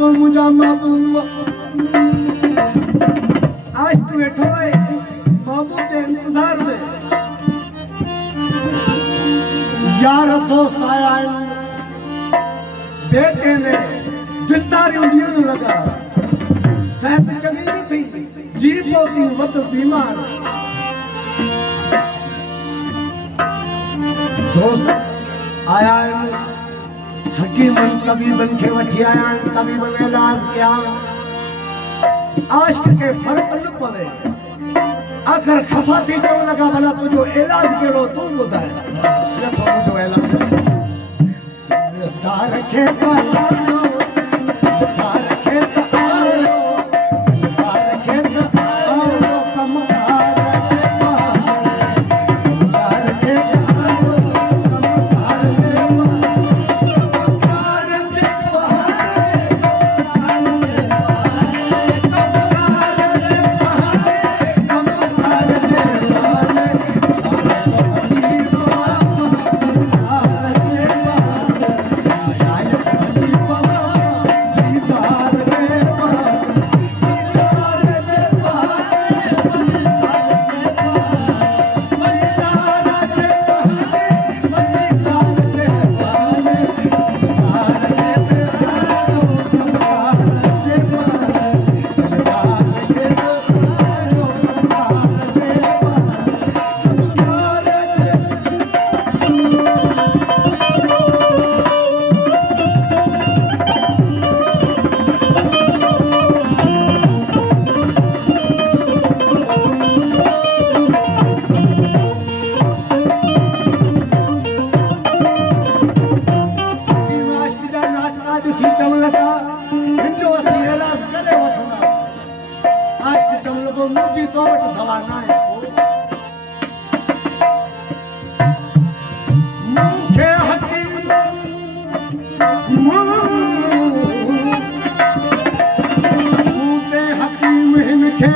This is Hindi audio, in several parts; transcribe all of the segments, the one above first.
को मुझा बाबू आज तू बैठो है बाबू के इंतजार में। यार दोस्त आया है बेचे में दिलदारी उड़ीन लगा सेहत चंगी न थी जीव होती वत बीमार। दोस्त आया है हकीमन तबीबन के वठी आया है तबीबन इलाज किया आशिक के फर्क न पवे अगर खफा थी तो लगा भला तुझो इलाज करो तू बुधाए या तो मुझो इलाज दार के पालो दार के पालो दार के पालो कमकार के पालो दार के पालो कमकार के मुझी तो वट दवा ना है मुखे हकीम मुते हकीम हिनखे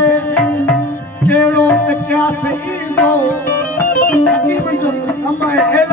केड़ो त क्या सही दो हकीम जो कम है